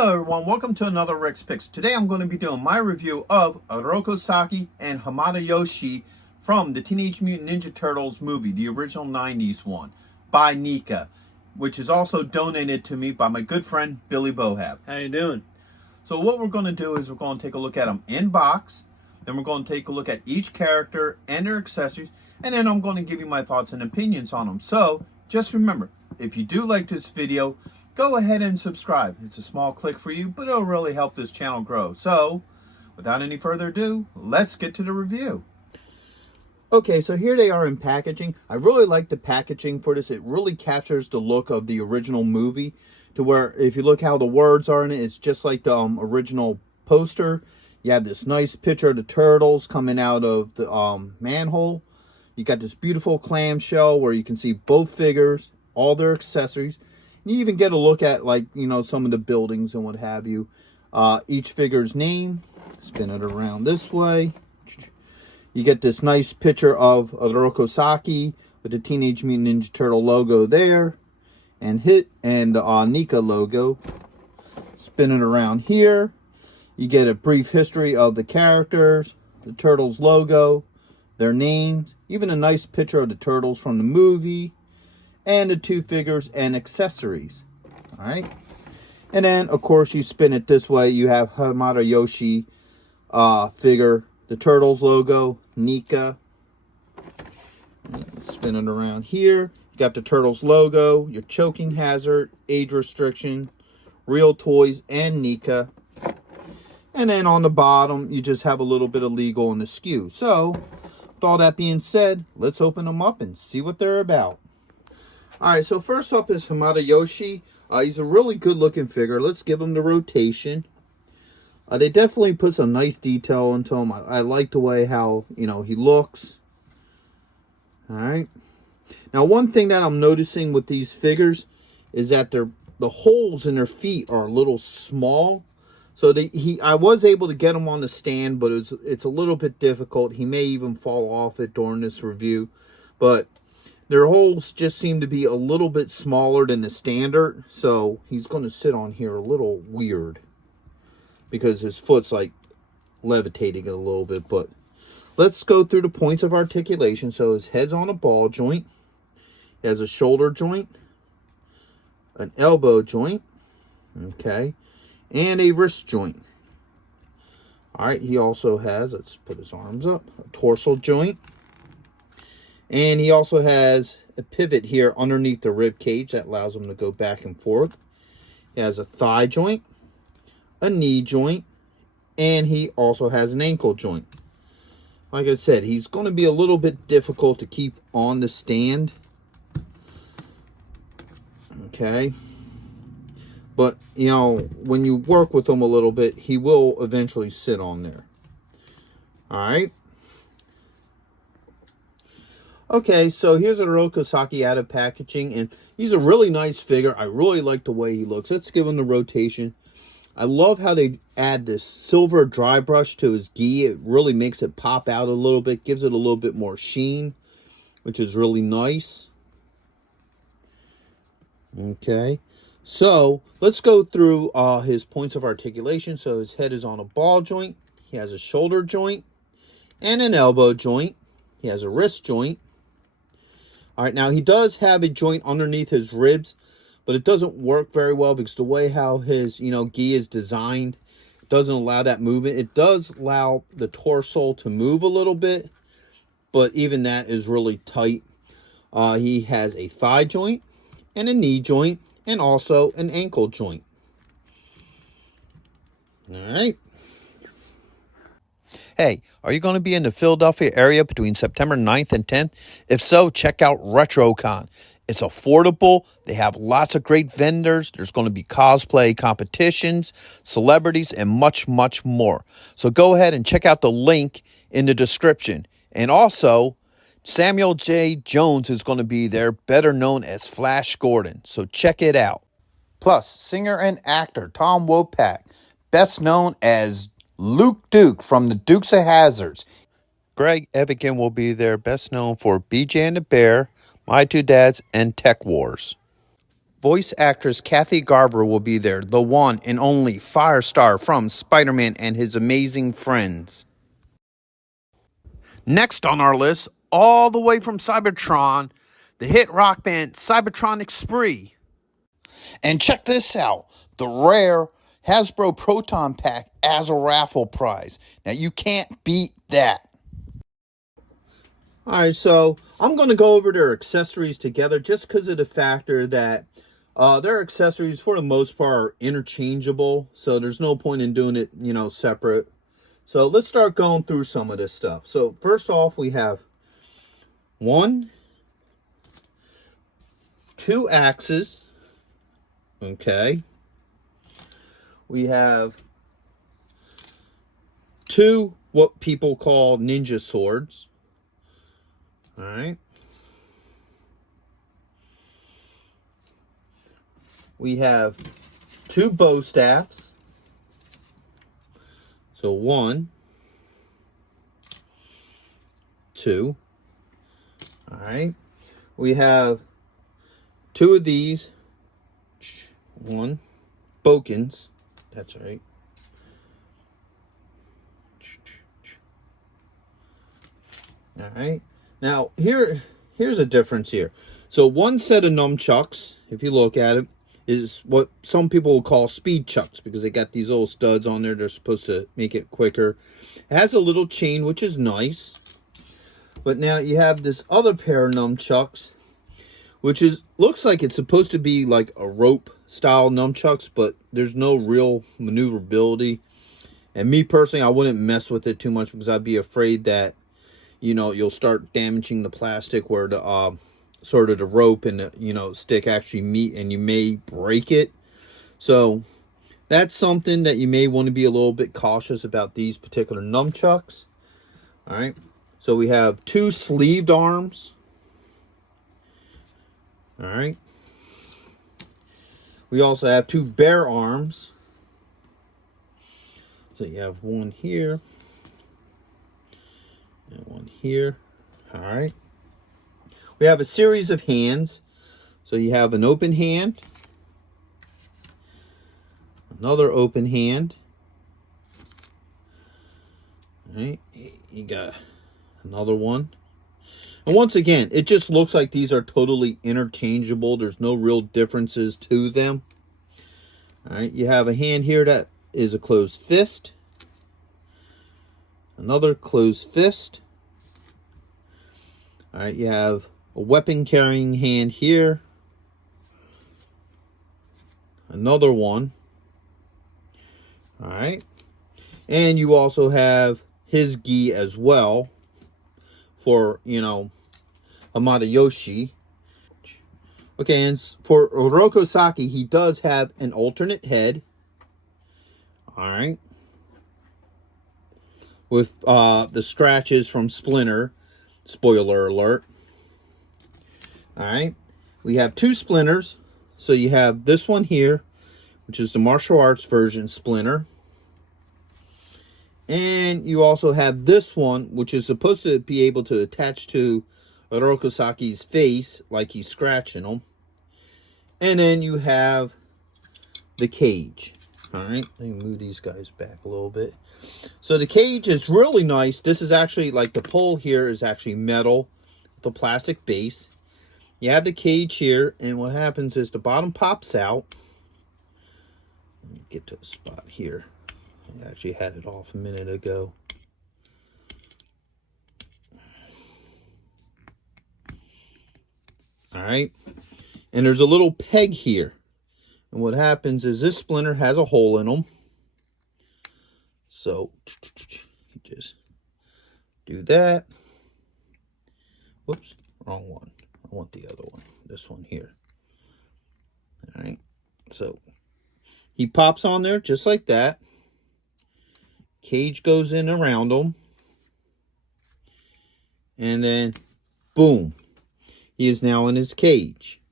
Hello everyone, welcome to another Rick's Picks. Today I'm going to be doing my review of Oroku Saki and Hamato Yoshi from the Teenage Mutant Ninja Turtles movie, the original 90s one, by NECA, which is also donated to me by my good friend Billy Bohab. How you doing? So what we're going to do is we're going to take a look at them in box, then we're going to take a look at each character and their accessories, and then I'm going to give you my thoughts and opinions on them. So just remember, if you do like this video, go ahead and subscribe. It's a small click for you, but it'll really help this channel grow. So, without any further ado, let's get to the review. Okay, so here they are in packaging. I really like the packaging for this. It really captures the look of the original movie, to where if you look how the words are in it, it's just like the original poster. You have this nice picture of the turtles coming out of the manhole. You got this beautiful clamshell where you can see both figures, all their accessories. You even get a look at, like, you know, some of the buildings and what have you. Each figure's name. Spin it around this way. You get this nice picture of Oroku Saki with the Teenage Mutant Ninja Turtle logo there. And the NECA logo. Spin it around here. You get a brief history of the characters, the Turtles logo, their names. Even a nice picture of the Turtles from the movie. And the two figures and accessories. Alright. And then, of course, you spin it this way. You have Hamato Yoshi figure, the Turtles logo, NECA. Spin it around here. You got the Turtles logo, your choking hazard, age restriction, real toys, and NECA. And then on the bottom, you just have a little bit of legal and the SKU. So, with all that being said, let's open them up and see what they're about. Alright, so first up is Hamato Yoshi. He's a really good looking figure. Let's give him the rotation. They definitely put some nice detail into him. I like the way how, you know, he looks. Alright. Now, one thing that I'm noticing with these figures is that the holes in their feet are a little small. So I was able to get him on the stand, but it's a little bit difficult. He may even fall off it during this review. But their holes just seem to be a little bit smaller than the standard. So he's going to sit on here a little weird, because his foot's like levitating a little bit. But let's go through the points of articulation. So his head's on a ball joint. He has a shoulder joint, an elbow joint, okay, and a wrist joint. All right, he also has, let's put his arms up, a torso joint. And he also has a pivot here underneath the rib cage that allows him to go back and forth. He has a thigh joint, a knee joint, and he also has an ankle joint. Like I said, he's going to be a little bit difficult to keep on the stand. Okay. But, you know, when you work with him a little bit, he will eventually sit on there. Alright. Okay, so here's a Oroku Saki out of packaging, and he's a really nice figure. I really like the way he looks. Let's give him the rotation. I love how they add this silver dry brush to his gi. It really makes it pop out a little bit, gives it a little bit more sheen, which is really nice. Okay, so let's go through his points of articulation. So his head is on a ball joint. He has a shoulder joint and an elbow joint. He has a wrist joint. All right, now he does have a joint underneath his ribs, but it doesn't work very well because the way how his, you know, gi is designed, it doesn't allow that movement. It does allow the torso to move a little bit, but even that is really tight. He has a thigh joint and a knee joint and also an ankle joint. All right. Hey, are you going to be in the Philadelphia area between September 9th and 10th? If so, check out RetroCon. It's affordable. They have lots of great vendors. There's going to be cosplay competitions, celebrities, and much, much more. So go ahead and check out the link in the description. And also, Samuel J. Jones is going to be there, better known as Flash Gordon. So check it out. Plus, singer and actor Tom Wopat, best known as Luke Duke from the Dukes of Hazzards. Greg Evigan will be there, best known for BJ and the Bear, My Two Dads, and Tech Wars. Voice actress Kathy Garver will be there, the one and only Firestar from Spider-Man and His Amazing Friends. Next on our list, all the way from Cybertron, the hit rock band Cybertronic Spree. And check this out, the rare Hasbro Proton Pack as a raffle prize. Now you can't beat that. Alright, so I'm going to go over their accessories together just because of the factor that their accessories for the most part are interchangeable. So there's no point in doing it, separate. So let's start going through some of this stuff. So first off, we have 2 axes. Okay. We have 2 what people call ninja swords. All right. We have 2 bow staffs. So 1, 2. All right. We have 2 of these. 1. Bokens. That's right. All right. Now, here's a difference here. So one set of nunchucks, if you look at it, is what some people will call speed chucks because they got these little studs on there. They're supposed to make it quicker. It has a little chain, which is nice. But now you have this other pair of nunchucks, which looks like it's supposed to be like a rope style nunchucks, but there's no real maneuverability. And me personally, I wouldn't mess with it too much because I'd be afraid that, you'll start damaging the plastic where the sort of the rope and the stick actually meet, and you may break it. So that's something that you may want to be a little bit cautious about these particular nunchucks. All right. So we have 2 sleeved arms. All right. We also have 2 bare arms. So you have one here and one here. All right. We have a series of hands. So you have an open hand, another open hand. All right. You got another one. And once again, it just looks like these are totally interchangeable. There's no real differences to them. All right. You have a hand here that is a closed fist. Another closed fist. All right. You have a weapon carrying hand here. Another one. All right. And you also have his gi as well for, Hamato Yoshi. Okay, and for Oroku Saki, he does have an alternate head. All right. With the scratches from Splinter. Spoiler alert. All right. We have 2 splinters. So you have this one here, which is the martial arts version Splinter. And you also have this one, which is supposed to be able to attach to Oroku Saki's face, like he's scratching him. And then you have the cage. All right, let me move these guys back a little bit. So the cage is really nice. This is actually, like, the pole here is actually metal, the plastic base. You have the cage here, and what happens is the bottom pops out. Let me get to a spot here. I actually had it off a minute ago. All right. And there's a little peg here. And what happens is this splinter has a hole in them. So, you just do that. Whoops, wrong one. I want the other one. This one here. All right. So, he pops on there just like that. Cage goes in around him. And then, boom. He is now in his cage.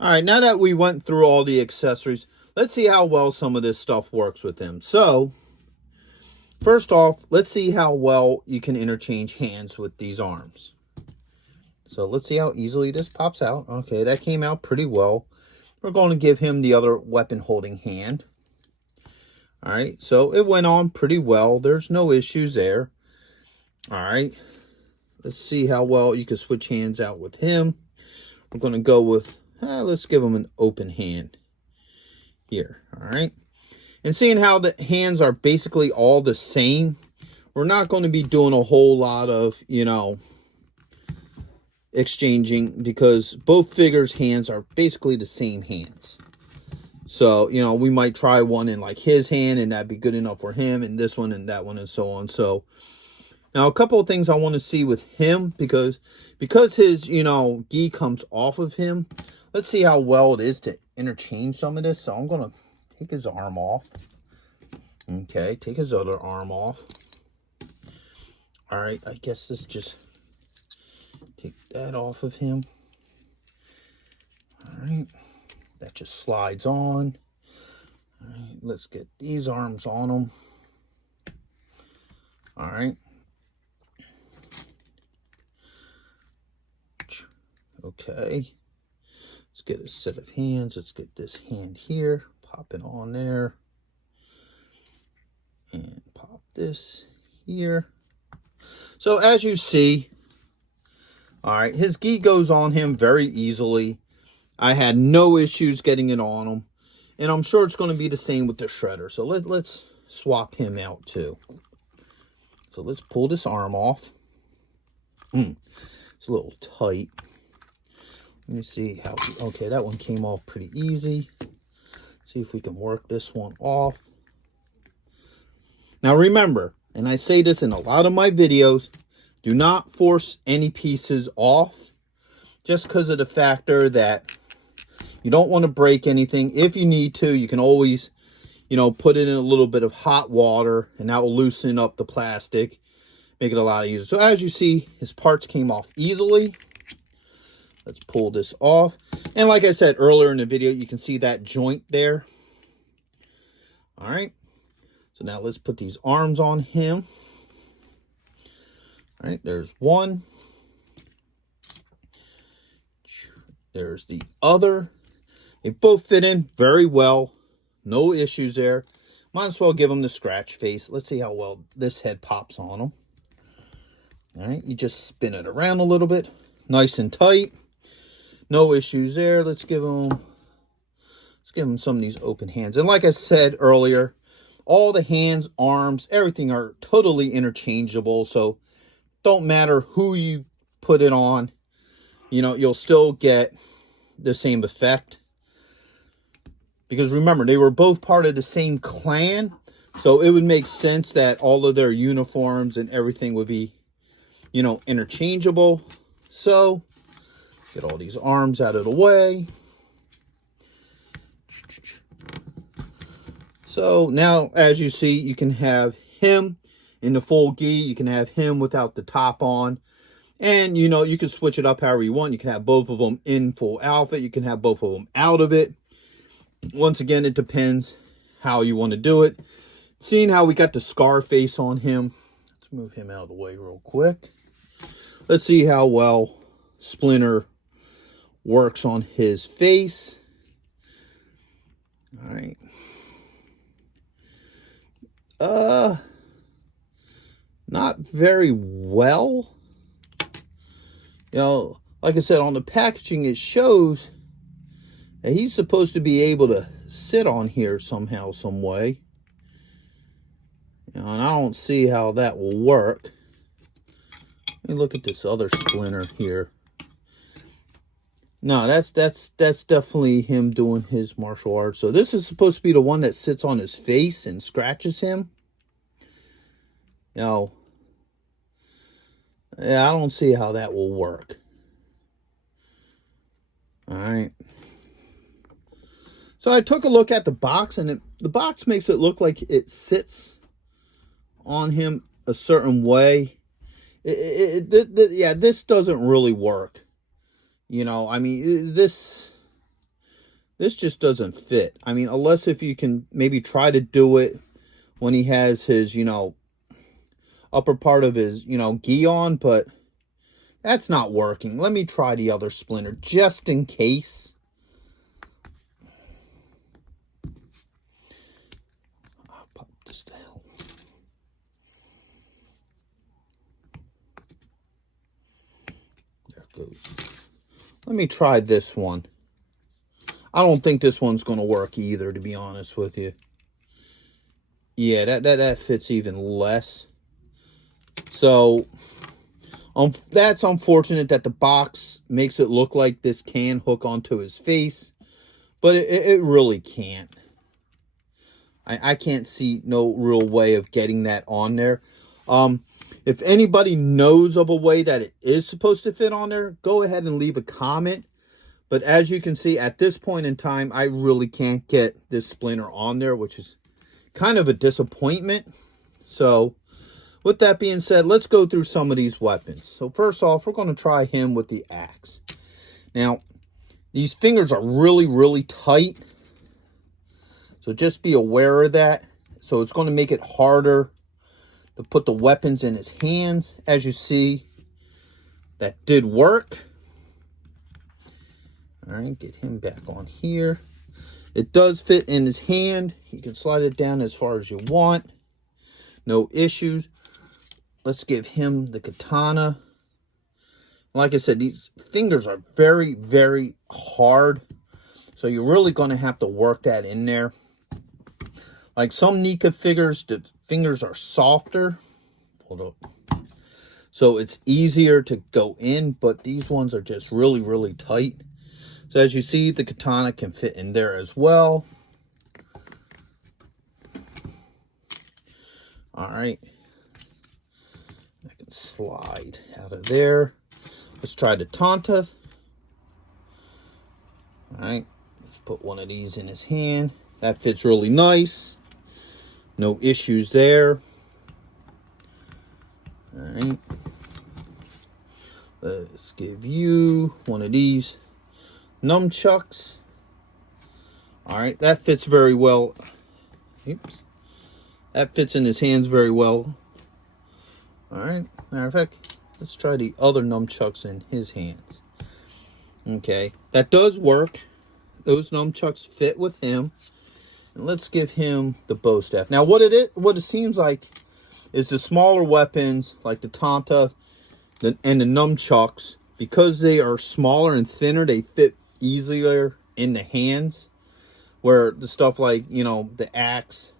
All right, now that we went through all the accessories, let's see how well some of this stuff works with him. So, first off, let's see how well you can interchange hands with these arms. So, let's see how easily this pops out. Okay, that came out pretty well. we're going to give him the other weapon holding hand. All right, so it went on pretty well. There's no issues there. All right, let's see how well you can switch hands out with him. We're going to go with, let's give him an open hand here. All right, and seeing how the hands are basically all the same, we're not going to be doing a whole lot of, you know, exchanging, because both figures' hands are basically the same hands. So, you know, we might try one in like his hand and that'd be good enough for him, and this one and that one and so on. So now a couple of things I want to see with him, because his, you know, gi comes off of him. Let's see how well it is to interchange some of this. So I'm going to take his arm off. Okay, take his other arm off. All right, I guess this just take that off of him. All right, that just slides on. All right, let's get these arms on him. All right. Okay, let's get a set of hands. Let's get this hand here, pop it on there, and pop this here. So as you see, all right, his gi goes on him very easily. I had no issues getting it on him, and I'm sure it's going to be the same with the shredder. So let's swap him out too. So let's pull this arm off. It's a little tight. Let me see how, okay, that one came off pretty easy. See if we can work this one off. Now remember, and I say this in a lot of my videos, do not force any pieces off, just because of the factor that you don't want to break anything. If you need to, you can always, you know, put it in a little bit of hot water, and that will loosen up the plastic, make it a lot easier. So as you see, his parts came off easily. Let's pull this off. And like I said earlier in the video, you can see that joint there. All right. So now let's put these arms on him. All right, there's one. There's the other. They both fit in very well. No issues there. Might as well give them the scratch face. Let's see how well this head pops on them. All right, you just spin it around a little bit. Nice and tight. No issues there. Let's give them some of these open hands. And like I said earlier, all the hands, arms, everything are totally interchangeable. So don't matter who you put it on, you know, you'll still get the same effect. Because remember, they were both part of the same clan. So it would make sense that all of their uniforms and everything would be, you know, interchangeable. So get all these arms out of the way. So now, as you see, you can have him in the full gi. You can have him without the top on. And, you know, you can switch it up however you want. You can have both of them in full outfit. You can have both of them out of it. Once again, it depends how you want to do it. Seeing how we got the scar face on him. Let's move him out of the way real quick. Let's see how well Splinter works on his face. All right. Not very well. You know, like I said, on the packaging, it shows that he's supposed to be able to sit on here somehow, some way. You know, and I don't see how that will work. Let me look at this other Splinter here. No, that's definitely him doing his martial arts. So this is supposed to be the one that sits on his face and scratches him. You know, yeah, I don't see how that will work. All right. So I took a look at the box, and the box makes it look like it sits on him a certain way. Yeah, this doesn't really work. You know, I mean, this just doesn't fit. I mean, unless if you can maybe try to do it when he has his, you know, upper part of his, you know, gi on, but that's not working. Let me try the other Splinter just in case. just to help. There it goes. Let me try this one. I don't think this one's going to work either, to be honest with you. Yeah, that fits even less. So, that's unfortunate that the box makes it look like this can hook onto his face. But it really can't. I can't see no real way of getting that on there. If anybody knows of a way that it is supposed to fit on there, go ahead and leave a comment. But as you can see, at this point in time, I really can't get this splinter on there, which is kind of a disappointment. So, with that being said, let's go through some of these weapons. So, first off, we're going to try him with the axe. Now, these fingers are really, really tight. So, just be aware of that. So, it's going to make it harder to put the weapons in his hands. As you see, that did work. All right, get him back on here. It does fit in his hand. You can slide it down as far as you want. No issues. Let's give him the katana. Like I said, these fingers are very, very hard. So you're really going to have to work that in there. Like some NECA figures, the fingers are softer. Hold up. So it's easier to go in, but these ones are just really, really tight. So as you see, the katana can fit in there as well. All right. I can slide out of there. Let's try the tauntauth. All right. Let's put one of these in his hand. That fits really nice. No issues there. All right. Let's give you one of these nunchucks. All right, that fits very well. Oops. That fits in his hands very well. All right, matter of fact, let's try the other nunchucks in his hands. Okay, that does work. Those nunchucks fit with him. And let's give him the bow staff. Now, what it seems like is the smaller weapons, like the tauntauth and the nunchucks, because they are smaller and thinner, they fit easier in the hands, where the stuff like, you know, the axe,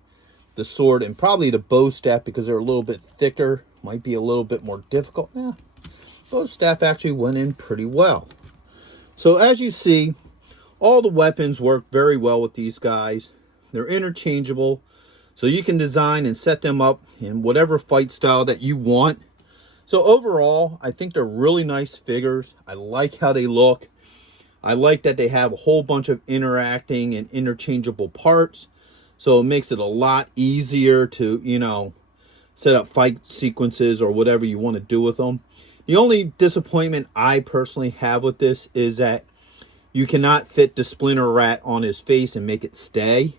the sword, and probably the bow staff, because they're a little bit thicker, might be a little bit more difficult. Yeah, bow staff actually went in pretty well. So as you see, all the weapons work very well with these guys. They're interchangeable, so you can design and set them up in whatever fight style that you want. So overall, I think they're really nice figures. I like how they look. I like that they have a whole bunch of interacting and interchangeable parts. So it makes it a lot easier to, you know, set up fight sequences or whatever you want to do with them. The only disappointment I personally have with this is that you cannot fit the Splinter Rat on his face and make it stay.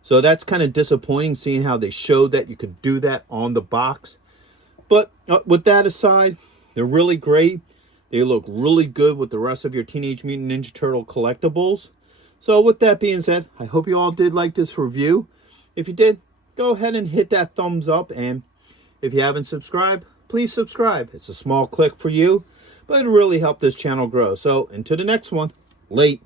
So that's kind of disappointing, seeing how they showed that you could do that on the box. But with that aside, they're really great. They look really good with the rest of your Teenage Mutant Ninja Turtle collectibles. So with that being said, I hope you all did like this review. If you did, go ahead and hit that thumbs up. And if you haven't subscribed, please subscribe. It's a small click for you, but it'll really help this channel grow. So until the next one, late.